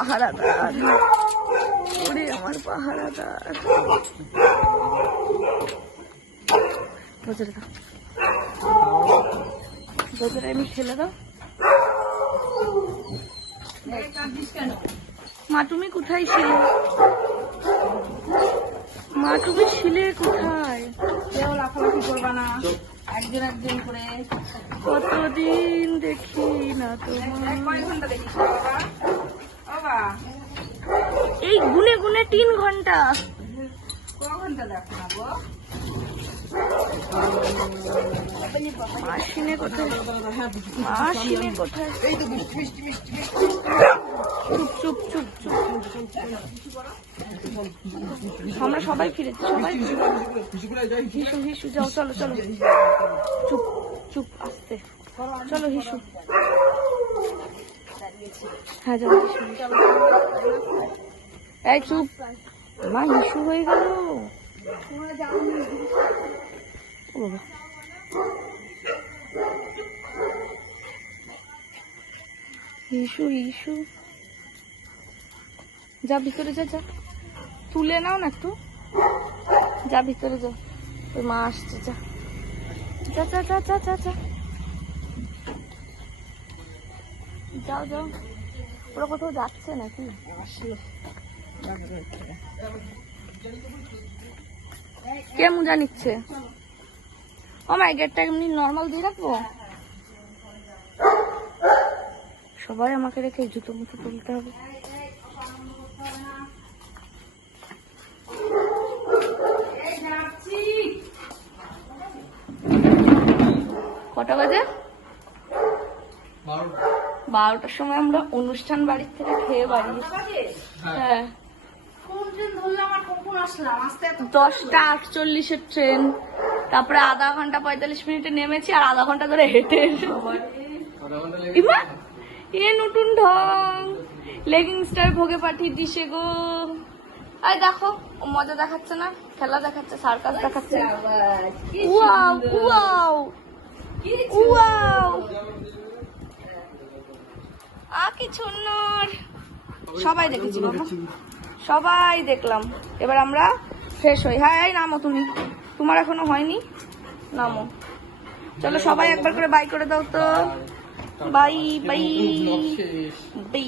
পাহারাদার, ওরে আমার পাহারাদার। ভেতরে দাও, ভেতরে আমি ঠেলে দাও। মা তুমি কোথায় ছিলে? মা তুমি ছিলে কোথায়? কেউ লাফালাফি করবা না, একজন একজন করে। কতদিন দেখি না তোমার। কয় ঘন্টা দেখিস বাবা? বাবা এই গুনে গুনে 3 ঘন্টা। কয় ঘন্টা দেখো না গো? মাসিনে কোথায়? মাসিনে কোথায়? চুপ চুপ চুপ চুপ। আমরা সবাই ফিরেছি, সবাই। হিসু হিসু যাও, চলো চলো। চুপ চুপ, আস্তে চলো হিসু। হ্যাঁ যাও হিসু। এই চুপ, মা হিসু হয়ে গেল। ও বাবা, হিসু হিসু যা ভিতরে, যা যা, তুলে নাও না একটু, যা ভিতরে যা, ওই মা আসছে, যা যা যা যা যা যা যা, যাও যাও। ওরা কোথাও যাচ্ছে নাকি? কে মোজা নিচ্ছে? ও মাই, গেটটা এমনি নর্মাল দিয়ে রাখবো? সবাই আমাকে রেখে জুতো মুতো তুলতে হবে। কটা বাজে? 12টার সময় আমরা অনুষ্ঠান বাড়ির থেকে খেয়ে বাড়ি। হ্যাঁ, 10টা 48-এর ট্রেন। তারপরে আধা ঘন্টা 45 মিনিটে নেমেছি, আর আধা ঘন্টা ধরে হেঁটে। এ নতুন ঢং লেগিংসটার ভোগে পাঠিয়ে দিছে গো। আই দেখো, ও মজা দেখাচ্ছে না, খেলা দেখাচ্ছে, সার্কাস দেখাচ্ছে। ওয়াও ওয়াও ওয়াও, কি সুন্দর। সবাই দেখেছি বাবা, সবাই দেখলাম। এবার আমরা ফ্রেশ হই। হ্যাঁ, এই নামো তুমি, তোমার এখনো হয়নি, নামো। চলো সবাই একবার করে বাই করে দাও তো। Bye bye bye.